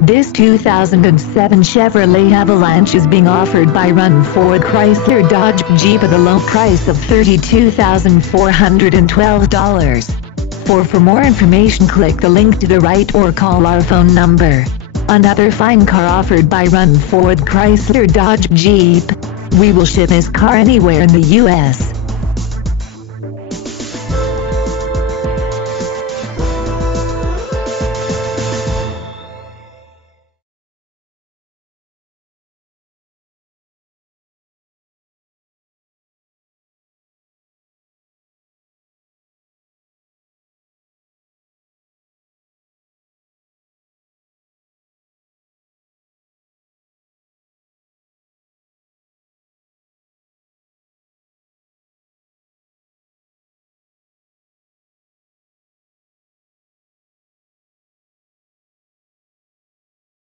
This 2007 Chevrolet Avalanche is being offered by Run Ford Chrysler Dodge Jeep at a low price of $32,412. For more information, click the link to the right or call our phone number. Another fine car offered by Run Ford Chrysler Dodge Jeep. We will ship this car anywhere in the U.S.